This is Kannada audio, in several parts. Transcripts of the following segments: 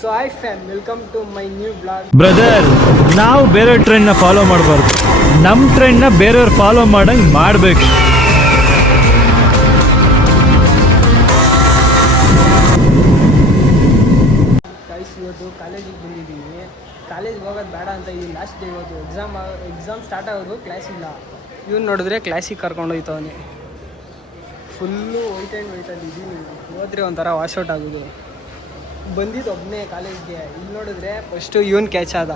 So I fam welcome to my new blog. Brother, ನಾವು ಬೇರೆ ಟ್ರೆಂಡ್ನ ಫಾಲೋ ಮಾಡಬಾರ್ದು, ನಮ್ಮ ಟ್ರೆಂಡ್ನ ಬೇರೆಯವ್ರು ಫಾಲೋ ಮಾಡಂಗೆ ಮಾಡಬೇಕು. ಗೈಸ್, ಇವತ್ತು ಕಾಲೇಜಿಗೆ ಬಂದಿದ್ದೀನಿ. ಕಾಲೇಜಿಗೆ ಹೋಗೋದು ಬೇಡ ಅಂತ ಇದ್ದೀನಿ. ಲಾಸ್ಟ್ ಡೇ ಇವತ್ತು ಎಕ್ಸಾಮ್ ಸ್ಟಾರ್ಟ್ ಆಗೋದು, ಕ್ಲಾಸ್ ಇಲ್ಲ. ಇವ್ನು ನೋಡಿದ್ರೆ ಕ್ಲಾಸಿಗೆ ಕರ್ಕೊಂಡು ಹೋಯ್ತವನಿ. ಫುಲ್ಲು ವೈಟ್ ಇದ್ದೀನಿ. ಹೋದ್ರೆ ಒಂಥರ ವಾಶೌಟ್ ಆಗೋದು. ಬಂದಿದ್ದು ಒಬ್ಬನೇ ಕಾಲೇಜ್ಗೆ. ಇಲ್ಲಿ ನೋಡಿದ್ರೆ ಫಸ್ಟು ಇವನು ಕ್ಯಾಚ್ ಆದ.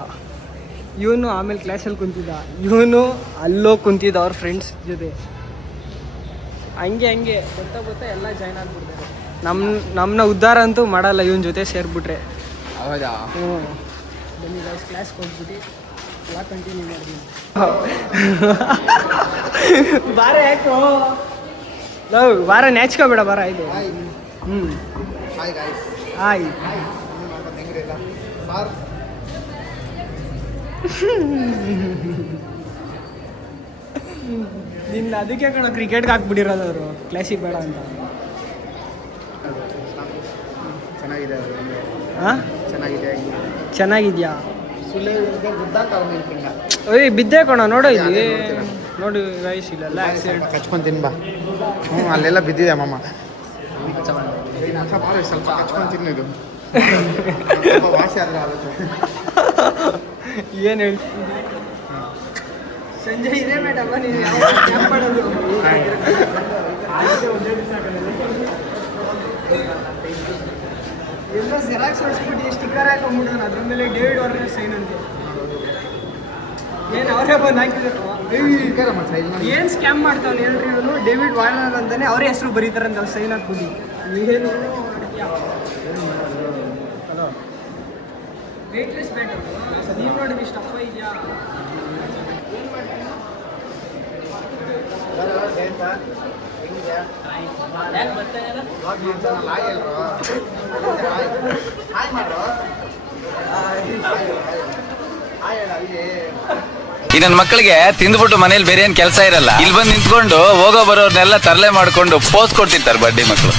ಇವನು ಆಮೇಲೆ ಕ್ಲಾಸಲ್ಲಿ ಕುಂತಿದ್ದ. ಇವನು ಅಲ್ಲೋ ಕುಂತಿದ್ದ ಅವ್ರ ಫ್ರೆಂಡ್ಸ್ ಜೊತೆ. ಹಂಗೆ ಬರ್ತಾ ಎಲ್ಲ ಜಾಯ್ನ್ ಆಗಿಬಿಡ್ತಾರೆ. ನಮ್ಮನ್ನ ಉದ್ಧಾರ ಅಂತೂ ಮಾಡಲ್ಲ ಇವನ ಜೊತೆ ಸೇರಿಬಿಟ್ರೆ. ಹೌದಾ? ಹ್ಞೂ, ಬನ್ನಿ ಗೈಸ್, ಕ್ಲಾಸ್ಗೆ ಹೋಗ್ಬಿಟ್ಟು ಎಲ್ಲ ಕಂಟಿನ್ಯೂ ಮಾಡ್ತೀನಿ. ಬಾರ ಯಾಕೋ ಲವ್, ಬಾರ ನ್ಯಾಚ್ಕೋಬೇಡ, ಬಾರ ಇದು. ಹ್ಞೂ, ಹಾಯ್. ನಿನ್ನ ಅದಕ್ಕೆ ಕಣ ಕ್ರಿಕೆಟ್ಗೆ ಹಾಕ್ಬಿಟ್ಟಿರೋದು ಅವರು, ಕ್ಲಾಸಿಗೆ ಬೇಡ ಅಂತ. ಹಾಂ, ಚೆನ್ನಾಗಿದ್ಯಾ? ಓಯ್, ಬಿದ್ದೆ ಕಣ, ನೋಡೋ ಇಲ್ಲಿ ನೋಡಿ ಗೈಸ್, ಇಲ್ಲೆಲ್ಲ ಆಕ್ಸಿಡೆಂಟ್. ಕಚ್ಕೊಂತೀನಿ ಬಾ. ಹ್ಞೂ, ಅಲ್ಲೆಲ್ಲ ಬಿದ್ದಿದೆ ಅಮ್ಮಮ್ಮ. ಸ್ವಲ್ಪ ಕಚ್ಕೊಂತೀನಿ. ಇದು ವಾಸಿ ಆದ್ರೆ ಆಗುತ್ತೆ. ಏನು ಹೇಳಿ ಸಂಜೆ ಇದೆ ಮೇಡಮ್, ನೀವು ಮಾಡೋದು ಎಲ್ಲ ಜೆರಾಕ್ಸ್ ಹೊಡಿಸ್ಬಿಟ್ಟು ಸ್ಟಿಕ್ಕರ್ ಹಾಕೊಂಡ್ಬಿಡೋಣ, ಅದ್ರ ಮೇಲೆ ಡೇವಿಡ್ ವಾರ್ನರ್ ಸೈನ್ ಅಂತ. ಏನು ಅವರೇ ಬಂದು ಹಾಕಿದ್ರು. ಏನು ಸ್ಕ್ಯಾಮ್ ಮಾಡ್ತಾವನು ಹೇಳ್ರಿ ಇವನು? ಡೇವಿಡ್ ವಾರ್ನರ್ ಅಂತಾನೆ ಅವರೇ ಹೆಸರು ಬರೀತಾರಂತ ಅವ್ರು ಸೈನ್ ಹಾಕ್ಬಿಟ್ಟು. ಏನು ವೇಟ್ಲೆಸ್ ಬ್ಯಾಟ್ ನೀವು ನೋಡಿದ್ರೆ ಇಷ್ಟು ಅಪ್ಪ ಇದೆಯಾ? ಏನು ಮಾಡ್ತೀನಿ ಈ ನನ್ನ ಮಕ್ಕಳಿಗೆ ತಿಂದ್ಬಿಟ್ಟು ಮನೇಲಿ ಬೇರೆ ಏನ್ ಕೆಲಸ ಇರಲ್ಲ. ಇಲ್ಲಿ ಬಂದು ನಿಂತ್ಕೊಂಡು ಹೋಗೋ ಬರೋರ್ನೆಲ್ಲ ತರಲೆ ಮಾಡ್ಕೊಂಡು ಪೋಸ್ಟ್ ಕೊಡ್ತಿರ್ತಾರೆ ಬಡ್ಡಿ ಮಕ್ಕಳು.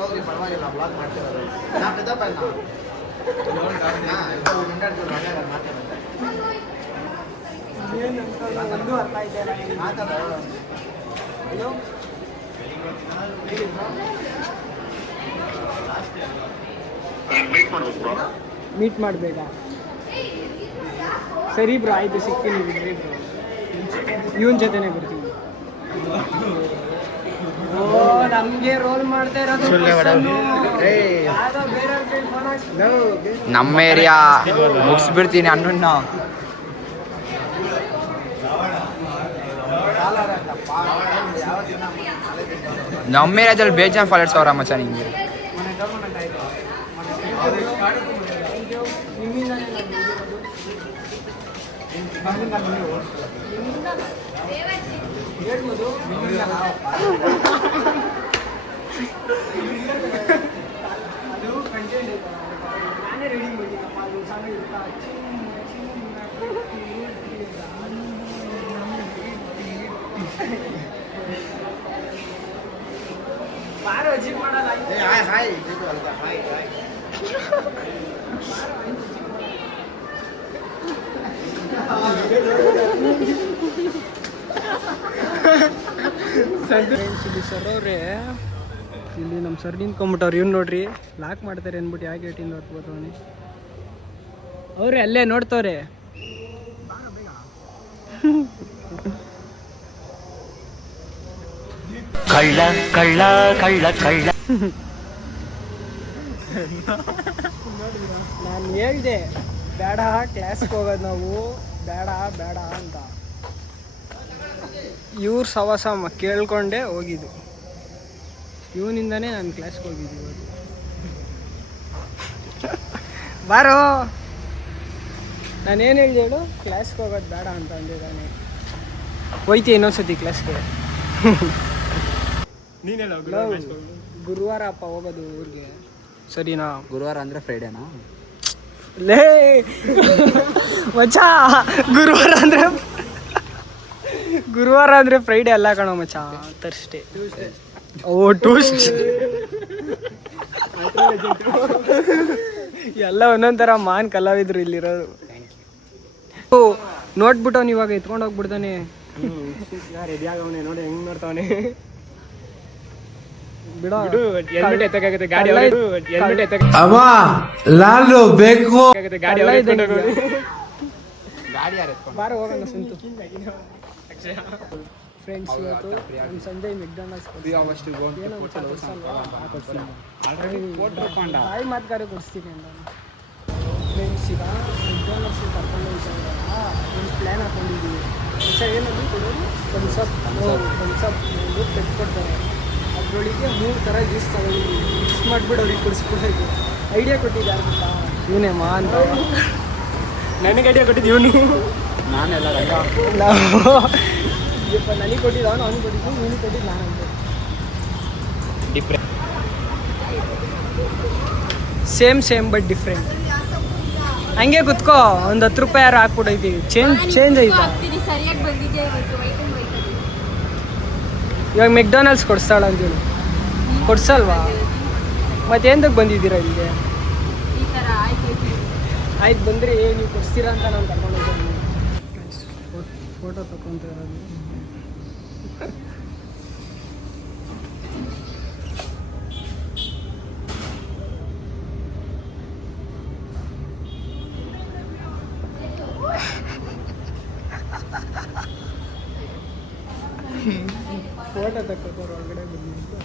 ಹೋಗ್ರಿ ಪರವಾಗಿಲ್ಲ, ಬ್ಲಾಗ್ ಮಾಡ್ತಿರೋದು. ಒಂದು ಅರ್ಥ ಆಯ್ತಾ ಹಲೋ, ಮೀಟ್ ಮಾಡಬೇಕಾ? ಸರಿ ಬ್ರೋ, ಆಯಿತು, ಸಿಗ್ತೀನಿ ಬಿಡ್ರಿ ಬ್ರೋ. ಇವನ್ ಜೊತೆನೇ ಬರ್ತೀನಿ. ಓ, ನಮಗೆ ರೋಲ್ ಮಾಡ್ತಾ ಇರೋದು ನಮ್ಮ ಏರಿಯಾ ಮುಗಿಸ್ಬಿಡ್ತೀನಿ ಅನ್ನೋಣ. ನಮ್ಮ ಏರಿಯಾದಲ್ಲಿ ಬೇಜಾನ್ ಫಾಲೋವರ್ಸ್ ಅವರ ಮಚ್ಚ ನಿಮಗೆ. ಅದು ಕಂಟೆಂಟ್ ನಾನೇ ರೆಡಿ ಮಾಡಿದ್ದಪ್ಪ. ಅದು ಸಾಂಗ್ ಇರುತ್ತಾ? ಬಾರೋ ಜಿಮ್ ಮಾಡಲ್ಲ. ಇಲ್ಲಿ ಸರ್ ಅವ್ರೆ, ಇಲ್ಲಿ ನಮ್ಮ ಸರ್ ನಿಂತ್ಕೊಂಬಿಟ್ಟವ್ರು. ಇವ್ನು ನೋಡ್ರಿ ಲಾಕ್ ಮಾಡ್ತಾರೆ ಅಂದ್ಬಿಟ್ಟು ಯಾಕೆ ಏಟಿಂದ ಹೊತ್ಕೋತವನಿ ಅವ್ರೆ, ಅಲ್ಲೇ ನೋಡ್ತವ್ರೆ. ಕಳ್ಳ ಕಳ್ಳ ಕಳ್ಳ ಕಳ್ಳ. ನಾನು ಹೇಳ್ದೆ ಬೇಡ ಕ್ಲಾಸ್ಗೆ ಹೋಗೋದು ನಾವು, ಬೇಡ ಅಂತ. ಇವ್ರ ಸವಾಸ ಕೇಳ್ಕೊಂಡೆ ಹೋಗಿದ್ದು. ಇವನಿಂದನೇ ನಾನು ಕ್ಲಾಸ್ಗೆ ಹೋಗಿದ್ದು ಇವತ್ತು. ಬಾರೋ, ನಾನೇನು ಹೇಳಿದೆ ಹೇಳು? ಕ್ಲಾಸ್ಗೆ ಹೋಗೋದು ಬೇಡ ಅಂತ ಅಂದಿದ್ದಾನೆ. ಹೋಯ್ತಿ ಇನ್ನೊಂದ್ಸತಿ ಕ್ಲಾಸ್ಗೆ. ಗುರುವಾರ ಅಪ್ಪ ಹೋಗೋದು ಊರಿಗೆ, ಸರಿನಾ? ಗುರುವಾರ ಅಂದರೆ ಫ್ರೈಡೇನಾ? ಲೇ ಮಚ್ಚಾ, ಗುರುವಾರ ಅಂದ್ರೆ ಫ್ರೈಡೇ ಅಲ್ಲ ಕಣೋ ಮಚ್ಚಾ, ತರ್ಸ್ಡೇ. ಓ ಟ್ಯೂಸ್ಡೇ. ಎಲ್ಲ ಒಂದೊಂಥರ ಮಾನ್ ಕಲಾವಿದ್ರು ಇಲ್ಲಿರೋರು. ಓ ನೋಡ್ಬಿಟ್ಟು ಅವ್ನು ಇವಾಗ ಎತ್ಕೊಂಡು ಹೋಗ್ಬಿಡ್ತಾನೆ. ರೆಡಿ ಆಗವನೆ ನೋಡಿ ಹೆಂಗ್ ನೋಡ್ತಾವನೆ. ಬಿಡೋ ಹೆಲ್ಮೆಟ್ ಎತ್ತಕ್ಕಾಗುತ್ತೆ ಗಾಡಿ. ಅಮ್ಮ ಲಾಲು ಬೇಕು ಗಾಡಿ ಬಾರ ಹೋಗೋಣ ಸುಂತು. ಫ್ರೆಂಡ್ಸ್ ಇವತ್ತು ನಮ್ಮ ಸಂಜಯ್ ಮೆಕ್ಡೊನಾಲ್ಡ್ಸ್ ಬಾಯಿ ಮಾತುಗಾರ ಕೊಡಿಸ್ತೀನಿ ಅಂತ. ಫ್ರೆಂಡ್ಸ್ ಈಗ ಮೆಕ್ಡೊನಾಲ್ಡ್ಸ್ ಕರ್ಕೊಂಡು ಹೋಗ್ತಾರೆ. ಒಂದು ಪ್ಲ್ಯಾನ್ ಹಾಕೊಂಡಿದ್ದೀವಿ. ಏನದು ಕೊಡೋದು ಥಮ್ಸಪ್ ಒಂದು ಪೆಟ್ ಕೊಡ್ತಾರೆ. ಅದರೊಳಗೆ 3 ಥರ ಜ್ಯೂಸ್ ತಗೊಂಡಿದ್ದೀವಿ. ಮಿಕ್ಸ್ ಮಾಡಿಬಿಟ್ಟು ಅವ್ರಿಗೆ ಕುಡಿಸ್ಬಿಡೋದು ಐಡಿಯಾ ಕೊಟ್ಟಿದ್ದಾರೆ ಗೊತ್ತಾ? ಇವನೇ ಮಾ ಅಂತ. ನನಗೆ ಐಡಿಯಾ ಕೊಟ್ಟಿದ್ದು ಇವನು. ನಾನೆಲ್ಲ ನನಗೆ ಕೊಟ್ಟಿದ್ದು ಅವನು, ಅವ್ನಿಗೆ ಕೊಟ್ಟಿದ್ದು ಇವನಿಗೆ ಕೊಟ್ಟಿದ್ದು ನಾನಂತೆ. Same but different. ಹಂಗೆ ಕುತ್ಕೋ, ಒಂದು 10 ರೂಪಾಯಿ ಯಾರು ಹಾಕ್ಬಿಟ್ಟೈತಿ. ಚೇಂಜ್ ಐತಾ? ಇವಾಗ ಮೆಕ್ಡೊನಾಲ್ಡ್ಸ್ ಕೊಡಿಸ್ತಾಳ ಅಂತೇಳಿ ಕೊಡ್ಸಲ್ವಾ? ಮತ್ತೇಂದಕ್ಕೆ ಬಂದಿದ್ದೀರಾ ಇಲ್ಲಿಗೆ? ಆಯ್ತು ಬಂದರೆ ನೀವು ಕೊಡಿಸ್ತೀರಾ ಅಂತ ನಾನು ಕರ್ಕೊಂಡು ಹೋಗ್ತೀನಿ. ಫೋಟೋ ತಗೊಂತ ಇರೋದು. ಫೋಟೋ ತಕ್ಕೋತಾರೆ ಒಳಗಡೆ ಬಂದಿದ್ದು.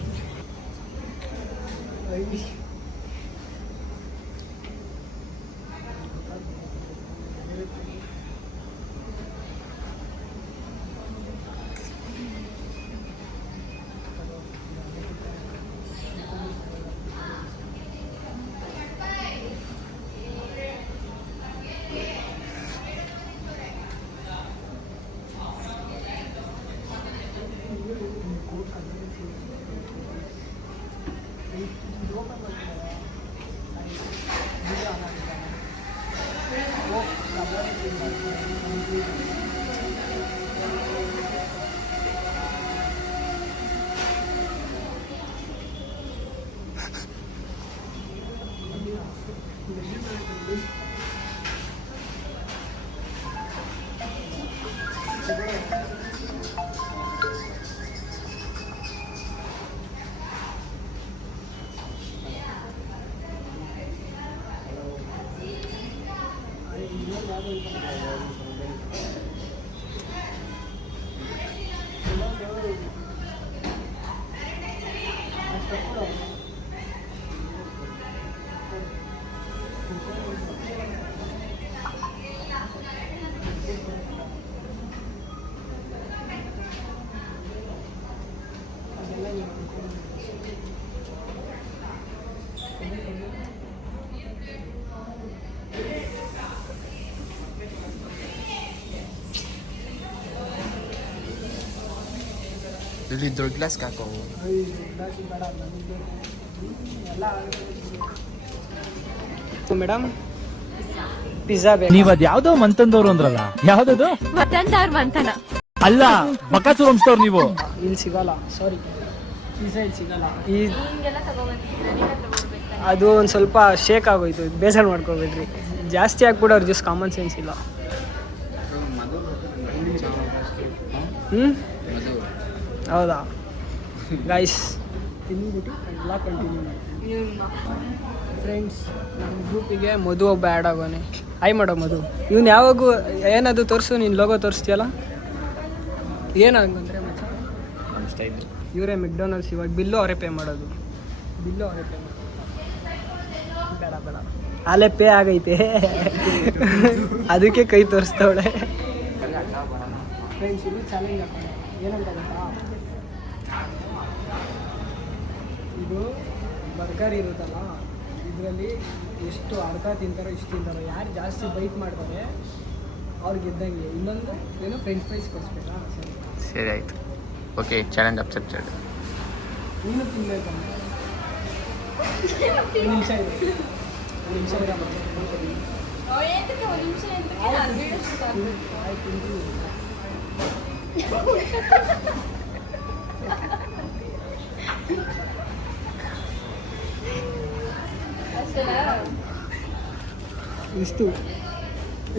ಇಲ್ಲಿ ದೊಡ್ಡ ಗ್ಲಾಸ್ ಹಾಕೋ. ಮೇಡಮ್ ಪಿಜ್ಜಾ ಬೇಕು. ನೀವ್ ಅದ್ ಯಾವ್ದೋ ಮಂತಂದವ್ರು ಅಂದ್ರಲ್ಲ, ಯಾವ್ದದು? ಅಲ್ಲ, ಬಕಾಸೂರ್ ವಂಶದವ್ರು ನೀವು. ಇಲ್ಲಿ ಸಿಗಲ್ಲ, ಸಾರಿ, ಪಿಜ್ಜಾ ಇಲ್ಲಿ ಸಿಗಲ್ಲ. ಅದು ಒಂದು ಸ್ವಲ್ಪ ಶೇಕ್ ಆಗೋಯ್ತು, ಬೇಜಾರು ಮಾಡ್ಕೋಬೇಡ್ರಿ. ಜಾಸ್ತಿ ಹಾಕ್ಬಿಡೋರು ಜಸ್ಟ್ ಕಾಮನ್ ಸೆನ್ಸ್ ಇಲ್ಲ. ಹೌದಾ ಗೈಸ್, ತಿಂದ್ಬಿಟ್ಟು ಎಲ್ಲ ಕಂಟಿನ್ಯೂ ಮಾಡಿ. ಫ್ರೆಂಡ್ಸ್, ನಮ್ಮ ಗ್ರೂಪಿಗೆ ಮಧು ಒಬ್ಬ ಆ್ಯಡ್ ಆಗೋನೆ. ಹಾಯ್ ಮಾಡೋ ಮಧು. ಇವ್ನು ಯಾವಾಗೂ ಏನದು ತೋರಿಸು, ನೀನು ಲೋಗೋ ತೋರಿಸ್ತೀಯಲ್ಲ, ಏನಾಗಂದ್ರೆ ಮತ್ತೆ ಇವರೇ ಮೆಕ್ಡೊನಾಲ್ಡ್ಸ್. ಇವಾಗ ಬಿಲ್ಲು ಅವರೇ ಪೇ ಮಾಡೋದು. ಬೇಡ ಅಲ್ಲೇ ಪೇ ಆಗೈತೆ, ಅದಕ್ಕೆ ಕೈ ತೋರಿಸ್ತವಳೆ. ಫ್ರೆಂಡ್ಸ್, ಇದು ಚಾಲೆಂಜ್ ಹಾಕೋಣ. ಏನಂತ ಗೊತ್ತಾ, ಇದು ಬರ್ಗರ್ ಇರುತ್ತಲ್ಲ, ಇದರಲ್ಲಿ ಎಷ್ಟು ಅರ್ಧ ತಿಂತಾರೋ ಇಷ್ಟು ತಿಂತಾರೋ, ಯಾರು ಜಾಸ್ತಿ ಬೈಟ್ ಮಾಡ್ತಾರೆ ಅವ್ರಿಗೆ ಗೆದ್ದಂಗೆ. ಇನ್ನೊಂದು ಏನು ಫ್ರೆಂಚ್ ಫ್ರೈಸ್ ಕೊಡಿಸ್ಬೇಕಾ? ಸರಿ ಆಯ್ತು, ಓಕೆ, ಚಾಲೆಂಜ್ ಅಕ್ಸೆಪ್ಟೆಡ್. ನೀನು ತಿನ್ಬೇಕಂತ ಒಂದು ನಿಮಿಷ ಇದೆ, ಒಂದು ನಿಮಿಷ ಇದೆ. ಆಯ್ತು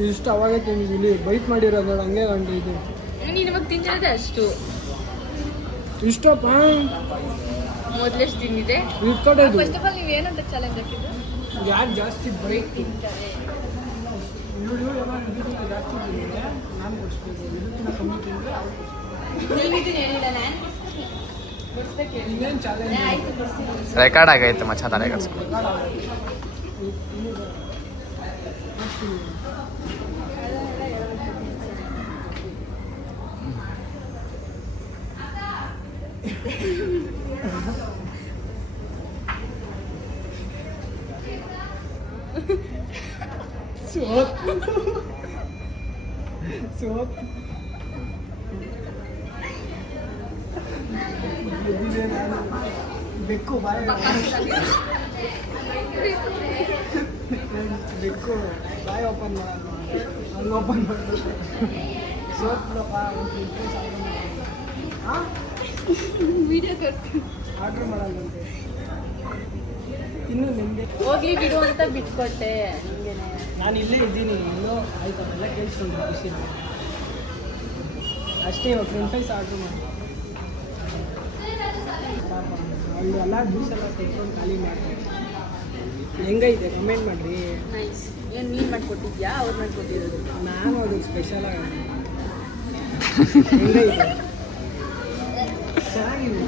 ಇಷ್ಟು ಅವಾಗೇ ತಿಂದಿದ್ದೀನಿ. ಬೈಟ್ ಮಾಡಿರೋದು ನೋಡಿ, ಹಂಗೆ ಕಂಡು ಇದು ನೀನು ಇವಾಗ ತಿಂದಿರೋದೆ ಅಷ್ಟು. ಇಷ್ಟಪ್ಪ ಮೊದಲೆಷ್ಟು ತಿಂದಿದೆ? ಇಟ್ಕೊಡೋದು ಫಸ್ಟ್ ಆಫ್ ಆಲ್ ನೀವು ಏನಂತ ಚಾಲೆಂಜ್ ಹಾಕಿದ್ದು? ಯಾರು ಜಾಸ್ತಿ ಬೈಟ್ ತಿಂತಾರೆ. ಜಾಸ್ತಿ ತಿಂದಿದೆ ನಾನು ಕೊಡಿಸ್ಬೇಕು, ಇದಕ್ಕಿಂತ ಕಮ್ಮಿ ತಿಂದರೆ ನೀವು ಇದನ್ನ ಹೇಳಿಲ್ಲ, ನಾನು ಕೊಡಿಸ್ಬೇಕು. ಇನ್ನೇನು ಚಾಲೆಂಜ್ ಆಯ್ತು, ಕೊಡಿಸ್ತೀನಿ. ರೆಕಾರ್ಡ್ ಆಗೈತೆ ಮಚ್ಚ ತಲೆ ಕಟ್ಸ್ಕೊ. ಬೆಕ್ಕು ಬಾಯಿ ಬೆಕ್ಕು ಬಾಯಿ ಓಪನ್ ಮಾಡೋಣ, ಅಲ್ಲಿ ಓಪನ್ ಮಾಡಬೇಕು. ಸೋತ್ಲಪ್ಪ ವಿಡಿಯೋ ತೋರಿಸಿ. ಆರ್ಡ್ರ್ ಮಾಡೋದಂತೆ. ಇನ್ನು ನಿಂದೆ ಹೋಗ್ಲಿ ಬಿಡು ಅಂತ ಬಿಟ್ಕೊಟ್ಟೆ ನಿಂಗೇನೆ. ನಾನು ಇಲ್ಲೇ ಇದ್ದೀನಿ, ಇನ್ನೂ ಆಯ್ತು ಅದೆಲ್ಲ ಕೇಳಿಸ್ಕೊಂಡ್ರು ಖುಷಿ ಅಷ್ಟೇ. ಇವಾಗ ಫ್ರೆಂಚ್ ಫ್ರೈಸ್ ಆರ್ಡ್ರ್ ಮಾಡಿ ಅಲ್ಲಿ ಎಲ್ಲ ಜ್ಯೂಸ್ ಎಲ್ಲ ತೆಗೆದುಕೊಂಡು ಖಾಲಿ ಮಾಡ್ತಾರೆ. ಹೆಂಗೈತೆ ಕಮೆಂಟ್ ಮಾಡಿರಿ. ನೈಸ್. ಏನು ನೀನು ಮಾಡ್ಕೊಟ್ಟಿದ್ಯಾ ಅವ್ರು ಮಾಡ್ಕೊಟ್ಟಿರೋದು? ನಾನು ಅದು ಸ್ಪೆಷಲ್ ಆಗಿ ಹೆಂಗೈತೆ ಚೆನ್ನಾಗಿದೆ.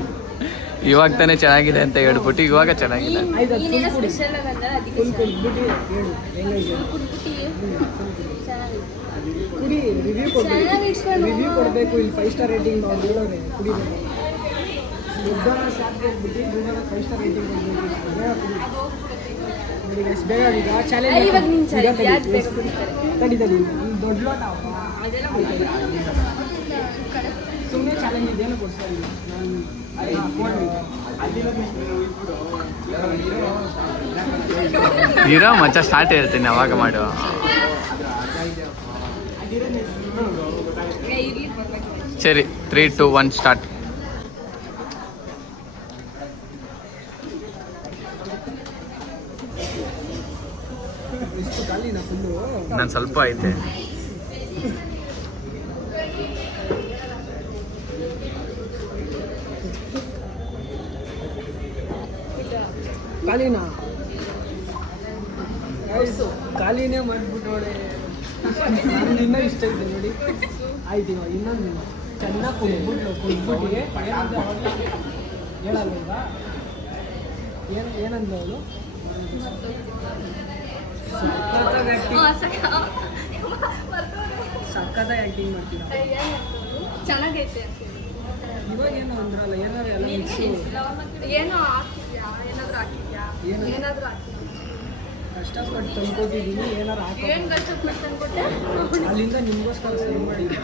ಇವಾಗ ತಾನೇ ಚೆನ್ನಾಗಿದೆ ಅಂತ ಹೇಳ್ಬಿಟ್ಟು ಇವಾಗ ಚೆನ್ನಾಗಿದೆ. ಆಯ್ತು, ಅದು ನೀನೇನೋ ಫುಲ್ ಕುಡಿ, ಸ್ಪೆಷಲ್ ಆಗಂದ್ರೆ ಅದಕ್ಕೆ ಫುಲ್ ಕುಡಿದ್ಬಿಟ್ಟು ಹೇಳು ಹೆಂಗೈತೆ. ಕುಡ್ಬಿಟ್ಟು ಚೆನ್ನಾಗಿದೆ. ಕುಡಿ, ರಿವ್ಯೂ ಕೊಡಬೇಕು, ಚೆನ್ನಾಗಿ ರಿವ್ಯೂ ಕೊಡಬೇಕು. ಇಲ್ಲಿ 5 ಸ್ಟಾರ್ ರೇಟಿಂಗ್ ನಾವು ಹೇಳೋದೆ ಕುಡಿಬೇಕು. ದುಡ್ಡನ್ನ ಸ್ಟಾರ್ಟ್ ಕೊಟ್ಬಿಟ್ಟು ದುಡ್ಡನ್ನ 5 ಸ್ಟಾರ್ ರೇಟಿಂಗ್ ಕೊಡಬೇಕು. ಬೇಗ ಕುಡಿ ನೋಡಿ ಎಷ್ಟು ಬೇಗ. ಈಗ ಚಾಲೆಂಜ್ ಇವಾಗ ನೀನು ಚಾಲೆಂಜ್ ಯಾರು ಬೇಗ ಕುಡಿತಾರೆ? ತಡಿ ದೊಡ್ಡ ಲೋಟ ಸುಮ್ಮನೆ ಚಾಲೆಂಜ್ ಇದೇನು ಕೊಡ್ತಾ ಇಲ್ಲ ನಾನು. ಇರೋ ಮಚ್ಚ ಸ್ಟಾರ್ಟ್ ಹೇಳ್ತೀನಿ ಅವಾಗ ಮಾಡು. ಸರಿ 3, 2, 1 ಸ್ಟಾರ್ಟ್. ಇಷ್ಟು ಖಾಲಿನ ಫುಲ್ಲು? ನಾನು ಸ್ವಲ್ಪ ಐತೆ. ಖಾಲಿನಾ? ಖಾಲಿನೇ ಮಾಡಿಬಿಟ್ಟು ನೋಡಿ. ನಮ್ದು ಇನ್ನೂ ಇಷ್ಟ ಐತೆ ನೋಡಿ. ಆಯ್ತು ಇವಾಗ ಇನ್ನೊಂದು ಚೆನ್ನಾಗಿ ಕೊಟ್ಬಿಟ್ಟು ಏನಂದ್ರೆ ಅವಾಗ ಹೇಳಲ್ವಾ? ಏನಂದ್ರೆ ಅವಳು ಸಕ್ಕತ್ತಾಗಿ ಆ್ಯಕ್ಟಿಂಗ್ ಮಾಡ್ತೀರಾ. ಚೆನ್ನಾಗೈತೆ. ಇವಾಗ ಏನೋ ಅಂದ್ರಲ್ಲ, ಏನಾದ್ರು ಎಲ್ಲ ಮಿಕ್ಸು ಏನೋ ಹಾಕಿದ್ಯಾ? ಏನಾದರೂ ಹಾಕಿದ್ಯಾ? ಏನಾದರೂ ಹಾಕಿದ್ಯಾ? ಕಷ್ಟಪಟ್ಟು ತಂದ್ಕೊಟ್ಟಿದ್ದೀನಿ, ಏನಾರು ಹಾಕೋ. ಏನು ಕಷ್ಟಪಟ್ಟು ತಂದ್ಕೊಟ್ಟೆ? ಅಲ್ಲಿಂದ ನಿಮಗೋಸ್ಕರ ಸೆಂಡ್ ಮಾಡಿದ್ದೀನಿ.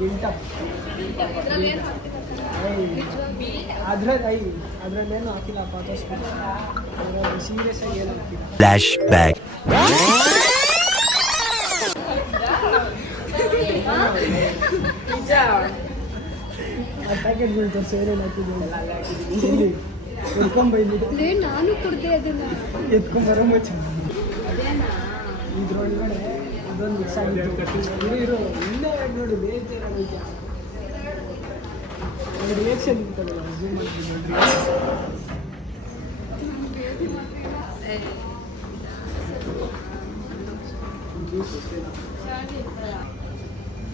ಬಿಲ್ಟಪ್ ಇದ್ರಲ್ಲೇನು ಹಾಕಿದ್ಯಾ? ಅದ್ರಲ್ಲೇನು ಹಾಕಿಲ್ಲಪ್ಪ, ತೋರಿಸ್ಬಿಟ್ಟು ಅದ್ರಲ್ಲಿ ಸೀರಿಯಸ್ ಆಗಿ ಏನು ಹಾಕಿಲ್ಲ. Flash back. ನಿಜ. ಆ ಪ್ಯಾಕೆಟ್ ಬೀಳ್ತಾರೆ, ಸೇರೇನು ಹಾಕಿದ್ದೀನಿ ಎತ್ಕೊಂಬೈದ್ಬಿಟ್ಟು ನಾನು ಕೊಡ್ದೆ ಅದನ್ನ. ಎತ್ಕೊಂಬರೋ ಮುಚ್ಚ. ಅದೇನಾ? ಇದ್ರೊಳಗಡೆ ಇದೊಂದು ಮಿಕ್ಸ್ ಆಗಿತ್ತು. ಇರೋ ಇನ್ನೇ ನೋಡಿ ಬೇಯ್ತೀರ ರಿಯಾಕ್ಷನ್ ಇರ್ತದೆ. ಝೂಮ್ ಮಾಡ್ತೀನಿ ನೋಡ್ರಿ.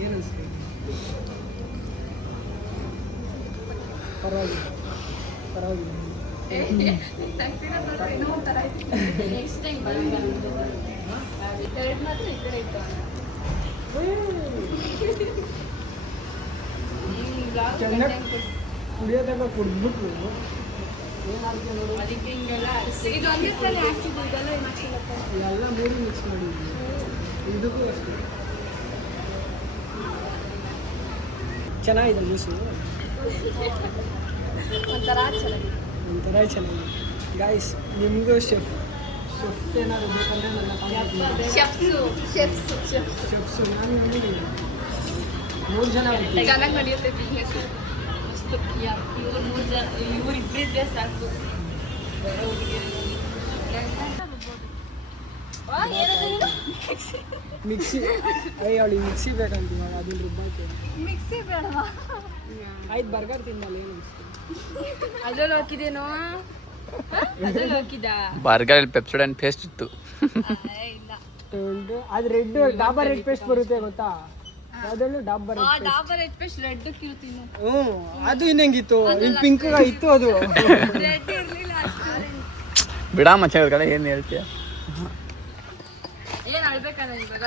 ಏನು ಅನಿಸ್ತು? ಪರವಾಗಿಲ್ಲ ಪರವಾಗಿಲ್ಲ. ನೆಕ್ಸ್ಟ್ ಟೈಮ್ ಎರಡು ಮಾತ್ರ ಈ ಕಡೆ ಇತ್ತು. ಚೆನ್ನಾಗಿ ಕುಡಿಯೋದಾಗ ಕುಡ್ಬಿಟ್ರು ಏನಾಗ್ತದೆ ನೋಡು. ಅದಕ್ಕೆ ಹಿಂಗೆಲ್ಲ ಇದು ಒಂದೇ ತಾನೇ ಹಾಕ್ತಿದ್ದು, ಇದೆಲ್ಲ ಏನು ಹಾಕಿಲ್ಲಪ್ಪ. ಎಲ್ಲ ಮೂರು ಮಿಕ್ಸ್ ಮಾಡಿದ್ವಿ. ಇದಕ್ಕೂ ಅಷ್ಟೇ ಚೆನ್ನಾಗಿದೆ ಜ್ಯೂಸು. ಒಂಥರ ಚೆನ್ನಾಗಿ. ಒಂಥರ ಚೆನ್ನಾಗಿದೆ ಗಾಯ್ಸ್. ನಿಮಗೂ ಶೆಫ್ ಏನಾದ್ರು ಬೇಕಂದ್ರೆ ನನ್ನ ಕಾಂಟ್ಯಾಕ್ಟ್ ಮಾಡಿ. ಶೆಫ್ಸು ನಾನು ನೋಡಿದ್ದೀನಿ 3 ಜನ ಹೋಗ್ತೀವಿ. ಚೆನ್ನಾಗಿ ನಡೆಯುತ್ತೆ ಬಿಸ್ನೆಸ್. ಇವರಿಬ್ಬರಿದ್ರೆ ಸಾಕು. ಮಿಕ್ಸಿ ಅವಳಿಗೆ ಮಿಕ್ಸಿ ಬೇಕಂತ ಇವಾಗ ಅದನ್ನ ರುಬ್ಬಕ್ಕೆ. ಮಿಕ್ಸಿ ಬೇಡವಾ? ಆಯ್ತು ಬರ್ಗರ್ ತಿನ್ನಲ್ಲ ಏನು ಅನಿಸ್ತು. ಅದ್ರಲ್ಲಿ ಹಾಕಿದೇನೋ, ಅದ್ರಲ್ಲಿ ಹಾಕಿದ ಬರ್ಗರ್ ಪೆಪ್ಸೋಡೆಂಟ್ ಪೇಸ್ಟ್ ಇತ್ತು. ಇಲ್ಲ. ಅದು ರೆಡ್ ಡಾಬರ್ ರೆಡ್ ಪೇಸ್ಟ್ ಬರುತ್ತೆ ಗೊತ್ತಾ? ಅದರಲ್ಲೂ ಡಾಬರ್ ಆ ಡಾಬರ್ ರೆಡ್ ಪೇಸ್ಟ್ ರೆಡ್ ಕಿರುತ್ತೀನಿ. ಅದು ಇನ್ನಂಗಿತ್ತು ಇಲ್ಲಿ ಪಿಂಕ್ ಇತ್ತು ಅದು. ರೆಡ್ ಇರ್ಲಿಲ್ಲ ಅಷ್ಟು. ಬಿಡ ಮಚ್ಚ ಕಡೆ ಏನು ಹೇಳ್ತೀಯ? ಏನ್ ಅಳ್ಬೇಕಲ್ಲ ಇವಾಗ?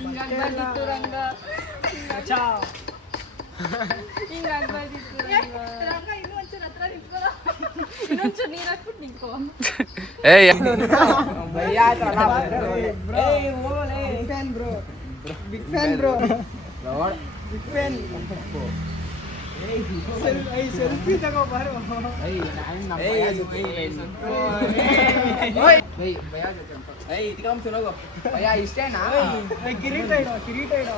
ಹಿಂಗಾಗ್ಬಾರ್ದಿತ್ತು ರಂಗ, ಹಿಂಗಾಗ್ಬಾರ್ದಿತ್ತು ರಂಗ. ಇನ್ನೊಂಚೂರು ಹತ್ರ ನಿಂತ್ಕೊಳ್ಳೋ, ಇನ್ನೊಂಚೂರು ನೀರು ಹಾಕ್ಬಿಟ್ಟು ನಿಂತ್ಕೋ. Big fan bro. ಸೆಲ್ಫಿ ತಗೋ ಬಾರೋ. ಕಿರೀಟ ಇಡೋ.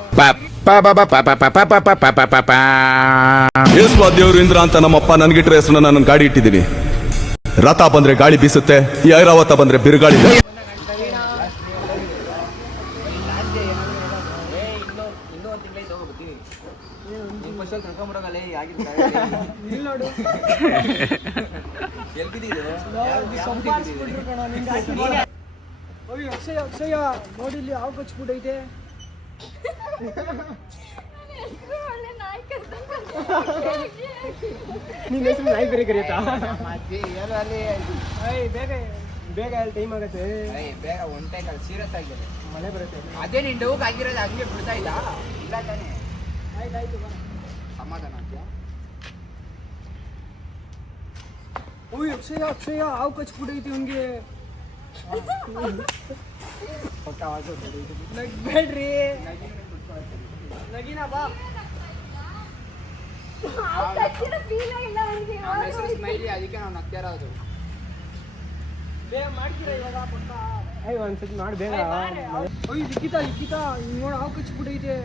ಯೇಸುವ ದೇವ್ರು ಇಂದ್ರ ಅಂತ ನಮ್ಮಪ್ಪ ನನ್ಗಿಟ್ರ ಹೆಸರನ್ನ ನನ್ನ ಗಾಡಿ ಇಟ್ಟಿದ್ದೀನಿ. ರಥ ಬಂದ್ರೆ ಗಾಳಿ ಬೀಸುತ್ತೆ, ಈ ಐರಾವತ ಬಂದ್ರೆ ಬಿರುಗಾಳಿ. ಇಲ್ಲಿ ನೋಡು ಅಕ್ಷಯ ನೋಡಿ ಇಲ್ಲಿ ಯಾವ ಕಚ್ಬಿಟ್ಟೈತೆ. ನಿನ್ನ ಹೆಸರು ನಾಯಿ ಬೇರೆ ಕರೆಯುತ್ತಾ? ಬೇಗ ಬೇಗ ಅಲ್ಲಿ ಟೈಮ್ ಆಗುತ್ತೆ. ಬೇಗ ಒಂಟೆ ಸೀರಿಯಸ್ ಆಗಿದೆ. ಮಳೆ ಬರುತ್ತೆ. ಅದೇ ನಿನ್ ಡೌಗ್ ಆಗಿರೋದು ಹಂಗೆ ಬಿಡ್ತಾ ಇದ್ದ ಇಲ್ಲ ತಾನೆ? ಆಯ್ತಾಯ್ತು ಬಾ. ಸಮಾಧಾನ ಆಗ್ತೀಯಾ? ಓಯ್ ಅಕ್ಷಯ ಹಾವು ಕಚ್ಬಿಟ್ಟೈತಿ ಅವನಿಗೆ. ನಗ್ಬೇಡ್ರಿ. ನಗಿನ ಬಾ. ನಮ್ಮ ಹೆಸರು ಸ್ಮೈಲಿ, ಅದಕ್ಕೆ ನಾವು ನಗ್ತಾ ಇರೋದು. ಬೇಗ ಮಾಡ್ತೀರಾ ಇವಾಗ ಪಕ್ಕ? ಒಂದ್ಸತಿ ಮಾಡಿ ಬೇಗ. ಓಯ್ ಲಿಖಿತ ನೋಡು ಹಾವು ಕಚ್ಬಿಟ್ಟೈತೆ.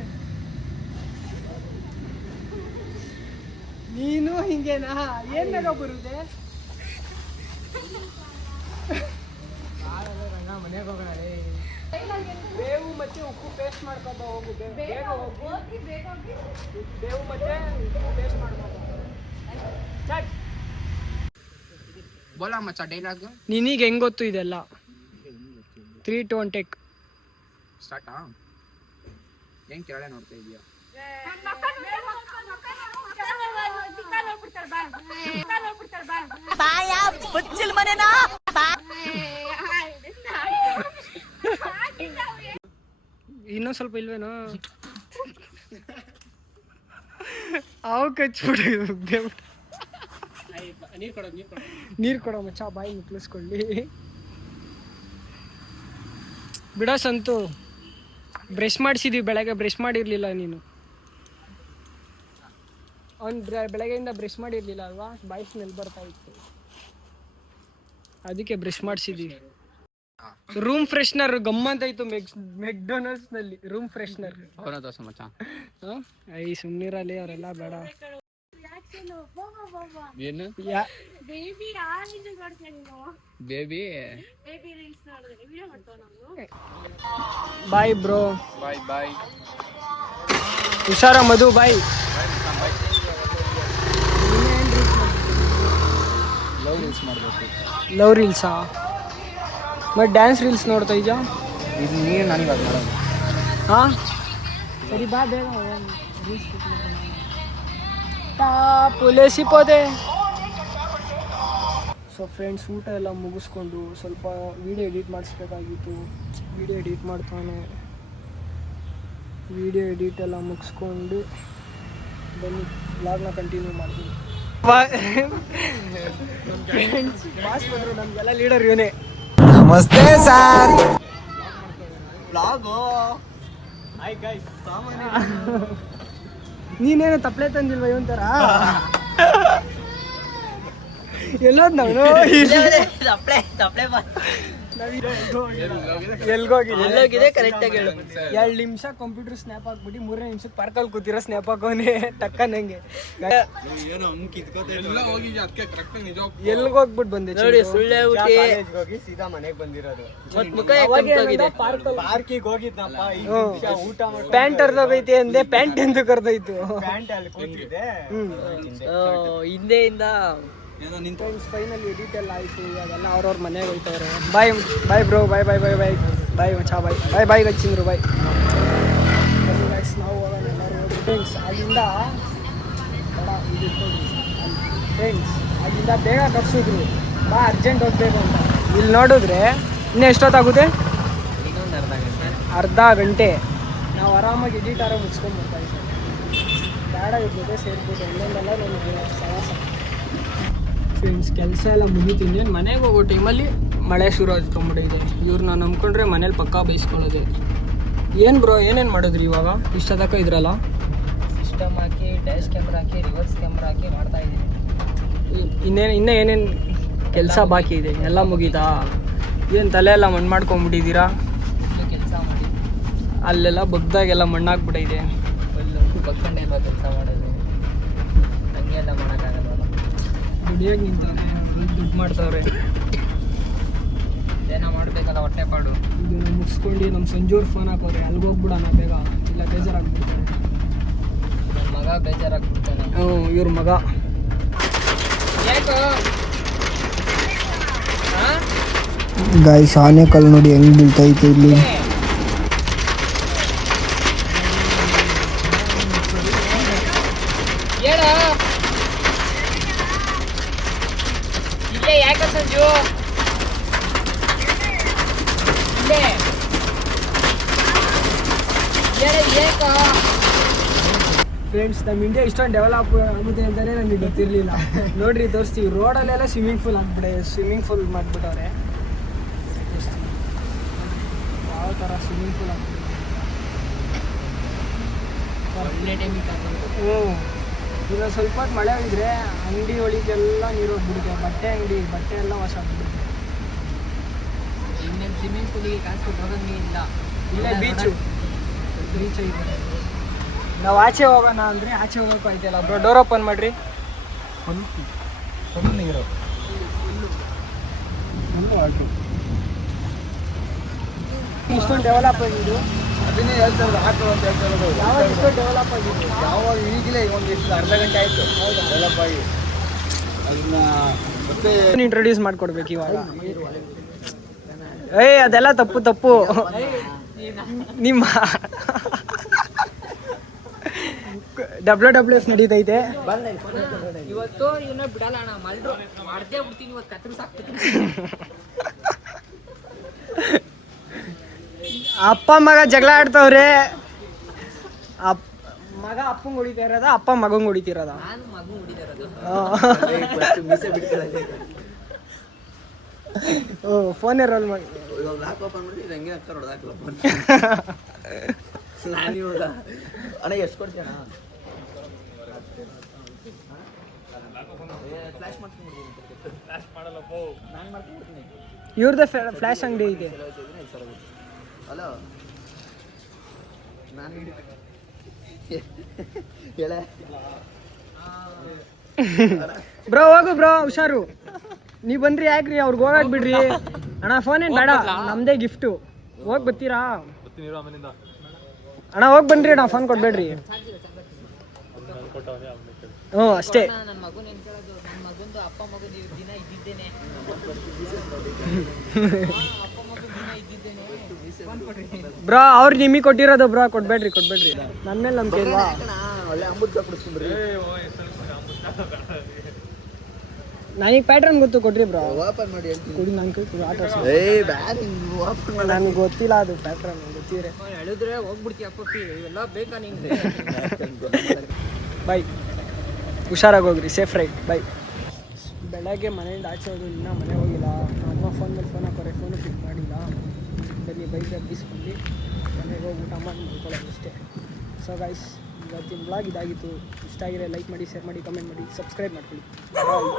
ನೀನು ಹಿಂಗೇನಾ? ಏನ್ ನಗ ಬರುತ್ತೆ? ಮನೆಗೆ ಹೋಗೋಣ. ಬೇವು ಮತ್ತೆ ಉಪ್ಪು ಪೇಸ್ಟ್ ಮಾಡ್ಕೊಂಡ ಹೋಗು. ಬೇಗ ಹೋಗು. ಬೇವು ಮತ್ತೆ ಉಪ್ಪು ಪೇಸ್ಟ್ ಮಾಡ್ಕೊಂಡ. ಬೋಲ ಮಚ್ಚ ಡೈಲಾಗ್. ನಿನಗೆ ಹೆಂಗ್ ಗೊತ್ತು ಇದೆಲ್ಲ? 3, 2, 1 ಟೇಕ್ ಸ್ಟಾರ್ಟಾ? ಹೆಂಗ್ ಕೆಳಗೆ ನೋಡ್ತಾ ಇದೀಯಾ? ಇನ್ನೊಂದು ಸ್ವಲ್ಪ ಇಲ್ವೇನೋ? ಅವು ಕಚ್ಬಿಟ್ಟು ನೀರು ಕೊಡೋ ಮಚ್ಚ. ಬಾಯಿ ಮುಕ್ಳಿಸ್ಕೊಳ್ಳಿ ಬಿಡ ಸಂತು. ಬ್ರಷ್ ಮಾಡಿಸಿದೀವಿ ಬೆಳಗ್ಗೆ. ಬ್ರಷ್ ಮಾಡಿರ್ಲಿಲ್ಲ ನೀನು. ಅವ್ನು ಬೆಳಗ್ಗೆಯಿಂದ ಬ್ರಷ್ ಮಾಡಿರ್ಲಿಲ್ಲ ಅಲ್ವಾ? ಬಾಯಿ ಸ್ಮೆಲ್ ಬರ್ತಾ ಇತ್ತು, ಅದಕ್ಕೆ ಬ್ರಷ್ ಮಾಡಿಸಿದೀವಿ. ರೂಮ್ ಫ್ರೆಶ್ನರ್ ಗಮ್ಮಂತ ಇತ್ತು ಮೆಕ್ಡೊನಾಲ್ಡ್ಸ್ ನಲ್ಲಿ. Room freshener. ಅವನ ದೋಸೆ ಮಚ್ಚ. ಐ ಸುಮ್ನಿರಲ್ಲಿ ಅವರೆಲ್ಲ ಬೇಡ. ಏನು ಬೇಬಿ? ಬಾಯ್ ಬ್ರೋ. ಬಾಯ್. ಹುಷಾರ ಮಧು. ಬಾಯ್. ಲವ್ ರೀಲ್ಸ್ ಮಾಡಬೇಕು. ಲವ್ ರೀಲ್ಸಾ? ಮತ್ತೆ ಡ್ಯಾನ್ಸ್ ರೀಲ್ಸ್ ನೋಡ್ತಾ ಇದ್ಯಾ? ಇದು ನೀನು ನನಗೆ ಅದು ಮಾಡೋದು. ಹಾಂ ಸರಿ ಬಾ ಬೇಗ. ರೀಲ್ಸ್ ಪೊಲೀಸಿಪೋದೆ. ಸೊ ಫ್ರೆಂಡ್ಸ್, ಊಟ ಎಲ್ಲ ಮುಗಿಸ್ಕೊಂಡು ಸ್ವಲ್ಪ ವೀಡಿಯೋ ಎಡಿಟ್ ಮಾಡಿಸ್ಬೇಕಾಗಿತ್ತು. ವೀಡಿಯೋ ಎಡಿಟ್ ಮಾಡ್ತಾನೆ. ವೀಡಿಯೋ ಎಡಿಟ್ ಎಲ್ಲ ಮುಗಿಸ್ಕೊಂಡು ಬನ್ನಿ ವ್ಲಾಗ್ನ ಕಂಟಿನ್ಯೂ ಮಾಡ್ತೀನಿ. ಫ್ರೆಂಡ್ಸ್ ಬಾಸ್ ಬಂದರು, ನಮಗೆಲ್ಲ ಲೀಡರ್ ಇವನೇ. ನಮಸ್ತೆ ಸರ್. ನೀನೇನು ತಪ್ಪಲೆ ತಂದಿಲ್ವ ಇವನ್ ಥರ ಎಲ್ಲೋದ್ ನಾವು ಎಲ್ಗೋಗಿದೆ ಕರೆಕ್ಟಾಗಿ ಹೇಳು. 2 ನಿಮಿಷ ಕಂಪ್ಯೂಟರ್ ಸ್ನ್ಯಾಪ್ ಹಾಕ್ಬಿಟ್ಟು 3ನೇ ನಿಮಿಷಕ್ಕೆ ಪಾರ್ಕಲ್ಲಿ ಕೂತಿರೋ ಸ್ನ್ಯಾಪ್ ಹಾಕೋನೆ ಟಕ್ಕನಂಗೆ ಎಲ್ಗೋಗ್ಬಿಟ್ಟು ಬಂದೆ ನೋಡಿ. ಸುಳ್ಳೆ ಹೋಗಿ ಸೀದಾ ಮನೆಗೆ ಬಂದಿರೋದು. ಪಾರ್ಕಿಗೆ ಹೋಗಿದ್ನಪ್ಪ, ಊಟ ಮಾಡಿ ಪ್ಯಾಂಟ್ ಅರ್ಧೋಗೈತೆ ಅಂದೆ. ಪ್ಯಾಂಟ್ ಎಂದು ಕರ್ದೋಯ್ತು. ಪ್ಯಾಂಟ್ ಅಲ್ಲಿ ಕೂತಿದ್ದೆ ಹಿಂದೆಯಿಂದ. ಫೈನಲಿ ಎಡಿಟ್ ಎಲ್ಲ ಆಯಿತು. ಇವಾಗೆಲ್ಲ ಅವ್ರವ್ರ ಮನೆಗೆ ಹೋಗ್ತವ್ರೆ. ಬಾಯ್ ಬಾಯ್ ಬ್ರೋ, ಬಾಯ್ ಬಾಯ್ ಬಾಯ್ ಬಾಯ್ ಬಾಯ್ ಮಚ್ಚಾ, ಬಾಯ್ ಬಾಯ್ ಬಾಯ್ ಹಚ್ಚಿದ್ರು ಬಾಯ್. ನಾವು ಹೋಗೋಣ ಎಲ್ಲರೂ ಫ್ರೆಂಡ್ಸ್. ಅಲ್ಲಿಂದ ಫ್ರೆಂಡ್ಸ್ ಅಲ್ಲಿಂದ ಬೇಗ ಕರ್ಸಿದ್ರು, ಬಾ ಅರ್ಜೆಂಟ್ ಹೋಗ್ಬೇಕು ಅಂತ. ಇಲ್ಲಿ ನೋಡಿದ್ರೆ ಇನ್ನೂ ಎಷ್ಟೊತ್ತಾಗುತ್ತೆ? ಅರ್ಧ ಗಂಟೆ. ನಾವು ಆರಾಮಾಗಿ ಎಡಿಟಾರ ಮುಗಿಸ್ಕೊಂಡು ಬರ್ತಾ ಇದ್ದೀವಿ. ಬೇಡ ಇದ್ರ ಜೊತೆ ಸೇರ್ಬಿಟ್ಟು ಎಲ್ಲೆಲ್ಲ ನನಗೆ ಸವಾಸ. ಫ್ರೆಂಡ್ಸ್ ಕೆಲಸ ಎಲ್ಲ ಮುಗಿತೀನಿ. ಮನೆಗೆ ಹೋಗೋ ಟೈಮಲ್ಲಿ ಮಳೆ ಶುರು ಆಗ್ಕೊಂಬಿಟ್ಟಿದೆ. ಇವ್ರನ್ನ ನಂಬ್ಕೊಂಡ್ರೆ ಮನೇಲಿ ಪಕ್ಕಾ ಬೈಸ್ಕೊಳ್ಳೋದೆ. ಏನು ಬ್ರೋ, ಏನೇನು ಮಾಡಿದ್ರಿ ಇವಾಗ ಇಷ್ಟದಕ್ಕ ಇದ್ರಲ್ಲ? ಸಿಸ್ಟಮ್ ಹಾಕಿ, ಡ್ಯಾಶ್ ಕ್ಯಾಮ್ರಾ ಹಾಕಿ, ರಿವರ್ಸ್ ಕ್ಯಾಮ್ರಾ ಹಾಕಿ ಮಾಡ್ತಾ ಇದ್ದೀನಿ. ಇನ್ನೂ ಏನೇನು ಕೆಲಸ ಬಾಕಿ ಇದೆ? ಎಲ್ಲ ಮುಗೀತಾ? ಏನು ತಲೆ ಎಲ್ಲ ಮಣ್ಣು ಮಾಡ್ಕೊಂಬಿಟ್ಟಿದ್ದೀರಾ? ಕೆಲಸ ಮಾಡಿ ಅಲ್ಲೆಲ್ಲ ಬಗ್ದಾಗೆಲ್ಲ ಮಣ್ಣಾಗ್ಬಿಟ್ಟಿದೆ. ಬಗ್ಕೊಂಡೆ ಇಲ್ಲ ಕೆಲಸ ಮಾಡೋದು, ಹಂಗೆಲ್ಲ ಮಾಡೋಕ್ಕಾಗಲ್ಲ. ದುಡಿಯೋಕೆ ನಿಂತವ್ರೆ, ಫುಲ್ ದುಡ್ಡು ಮಾಡ್ತವ್ರೆ. ಏನೋ ಮಾಡಬೇಕಲ್ಲ, ಹೊಟ್ಟೆ ಪಾಡು. ಇದು ಮುಗಿಸ್ಕೊಂಡು ನಮ್ಮ ಸಂಜೂರು ಫೋನ್ ಹಾಕೋರೆ, ಅಲ್ಲಿಗೆ ಹೋಗ್ಬಿಡೋಣ ಬೇಗ, ಇಲ್ಲ ಬೇಜಾರಾಗ್ಬಿಡ್ತಾನೆ. ನನ್ನ ಮಗ ಬೇಜಾರಾಗ್ಬಿಡ್ತಾನೆ. ಇವ್ರ ಮಗ ಗಾಯ್ಸ್, ಆನೆಕಲ್ಲು ನೋಡಿ ಹೆಂಗೆ ಬೀಳ್ತೈತೆ ಇಲ್ಲಿ. ಫ್ರೆಂಡ್ಸ್, ನಮ್ಮ ಇಂಡಿಯಾ ಇಷ್ಟೊಂದು ಡೆವಲಪ್ ಆಗುತ್ತೆ ಅಂತಲೇ ನನಗೆ ಗೊತ್ತಿರಲಿಲ್ಲ. ನೋಡ್ರಿ ತೋರಿಸ್ತೀವಿ, ರೋಡಲ್ಲೆಲ್ಲ ಸ್ವಿಮ್ಮಿಂಗ್ ಫೂಲ್ ಸ್ವಿಮ್ಮಿಂಗ್ ಫೂಲ್ ಮಾಡಿಬಿಟ್ಟವ್ರೆ. ಯಾವ ಥರ ಸ್ವಿಮ್ಮಿಂಗ್ ಫೂಲ್ ಆಗ್ಬಿಟ್ಟು ಒಳ್ಳೆ ಟೈಮಿಗೆ ಈಗ ಸ್ವಲ್ಪ ಹೊತ್ತು ಮಳೆ ಇದ್ದರೆ ಅಂಗಡಿ ಒಳಗೆಲ್ಲ ನೀರು ಹೋಗ್ಬಿಡುತ್ತೆ. ಬಟ್ಟೆ ಎಲ್ಲ ವಾಶ್ ಆಗ್ಬಿಡುತ್ತೆ. ಇನ್ನೇನು ಸ್ವಿಮ್ಮಿಂಗ್ ಪೂಲಿಗೆ ಕಾಸು ಕೊಟ್ಟು ಹೋಗೋಂಗೆ ಇಲ್ಲ. ಇಲ್ಲೇ ಬೀಚ್ ಐತೆ. ನಾವು ಆಚೆ ಹೋಗೋಣ ಅಂದರೆ ಆಚೆ ಹೋಗೋಕ್ಕೂ ಆಯ್ತಲ್ಲ ಬ್ರೋ. ಡೋರ್ ಓಪನ್ ಮಾಡಿರಿ. ಫುಲ್ ನೀರು, ಇಷ್ಟೊಂದು ಡೆವಲಪ್ ಆಗಿದ್ದು. ಅದನ್ನೇ ಹೇಳ್ತಾರೆ, ಹಾಕು ಅಂತ ಹೇಳ್ತಾರೆ. ಯಾವಾಗ ಇಷ್ಟೊಂದು ಡೆವಲಪ್ ಆಗಿದೆ? ಯಾವಾಗ ಈಗಲೇ ಒಂದಿಷ್ಟು ಅರ್ಧ ಗಂಟೆ ಆಯಿತು ಡೆವಲಪ್ ಆಗಿ. ಮತ್ತೆ ಇಂಟ್ರೊಡ್ಯೂಸ್ ಮಾಡಿಕೊಡ್ಬೇಕು ಇವಾಗ. ಅದೆಲ್ಲ ತಪ್ಪು ನಿಮ್ಮ WWF ನಡೀತೈತೆ ಇವತ್ತು. ಇವನ್ನ ಬಿಡಲ್ಲ ಅಣ್ಣ, ಮಾಡ್ದೇ ಬಿಡ್ತೀನಿ ಇವತ್ತು. ಕತ್ರಿಸ್ ಹಾಕ್ತೀನಿ. ಅಪ್ಪ ಮಗ ಜಗಳ ಆಡ್ತವ್ರೆ. ಮಗ ಅಪ್ಪಂಗೆ ಹೊಡಿತಾ ಇರೋದ, ಅಪ್ಪ ಮಗಂಗೆ ಹೊಡಿತಿರೋದ? ಫೋನೇ ರೋಲ್ ಮಾಡಿ ಅಣ್ಣ ಎಷ್ಟು ಕೊಡ್ತೀಯ? ಇವ್ರದ್ದೇ ಫ್ಲಾಶ್ ಅಂಗಡಿ ಇದೆ. ಹಲೋ, ನಾನು ಬ್ರೋ ಹೋಗು ಬ್ರೋ, ಹುಷಾರು. ನೀವು ಬಂದ್ರಿ ಯಾಕ್ರಿ? ಅವ್ರಿಗೆ ಹೋಗಕ್ ಬಿಡ್ರಿ ಅಣ್ಣ. ಫೋನ್ ಏನು ಬೇಡ, ನಮ್ದೇ ಗಿಫ್ಟು. ಹೋಗಿ ಬರ್ತೀರಾ ಅಣ್ಣ? ಹೋಗಿ ಬನ್ರಿ ಅಣ್ಣ, ಫೋನ್ ಕೊಡ್ಬೇಡ್ರಿ. ಹ್ಞೂ ಅಷ್ಟೇ. ಬ್ರೋ ಅವ್ರು ನಿಮಗೆ ಕೊಟ್ಟಿರೋದು ಬ್ರೋ, ಕೊಡ್ಬೇಡ್ರಿ. ನನ್ನ ಮೇಲೆ ನಂಬಿಕೆ ಇಲ್ವಾ? ನನಗೆ ಪ್ಯಾಟ್ರನ್ ಗೊತ್ತು, ಕೊಡ್ರಿ ಬ್ರೋ. ಓಪನ್ ಮಾಡಿ ಕೊಡಿ, ನನಗೆ ಗೊತ್ತಿಲ್ಲ ಅದು ಪ್ಯಾಟ್ರನ್. ಗೊತ್ತಿದ್ರೆ ಹೇಳಿದ್ರೆ ಹೋಗ್ಬಿಡ್ತೀಯ ಪಪ್ಪಿ. ಇವೆಲ್ಲ ಬೇಕಾ ನಿಂಗೆ? ಬೈ, ಹುಷಾರಾಗಿ ಹೋಗ್ರಿ, ಸೇಫ್ ರೈಡ್. ಬೈ. ಬೆಳಗ್ಗೆ ಮನೆಯಿಂದ ಆಚೆ ಹೋದ್ರು, ಇನ್ನೂ ಮನೆ ಹೋಗಿಲ್ಲ. ಅಮ್ಮ ಫೋನ್ ಮೇಲೆ ಫೋನ್ ಹಾಕೋರೆ, ಫೋನು ಪಿಕ್ ಮಾಡಿಲ್ಲ. ಬನ್ನಿ ಬೈಕ್ ಬೀಸ್ಕೊಂಡು ಮನೆಗೆ ಹೋಗಿ ಊಟ ಮಾಡಿ ಮಾಡ್ಕೊಳ್ಳೋದು ಅಷ್ಟೇ. ಸೊ ಗೈಸ್, ಇವತ್ತಿನ ಬ್ಲಾಗ್ ಇದಾಗಿತ್ತು. ಇಷ್ಟ ಆಗಿದ್ರೆ ಲೈಕ್ ಮಾಡಿ, ಶೇರ್ ಮಾಡಿ, ಕಮೆಂಟ್ ಮಾಡಿ, ಸಬ್ಸ್ಕ್ರೈಬ್ ಮಾಡ್ಕೊಳ್ಳಿ. ಬಾಯ್.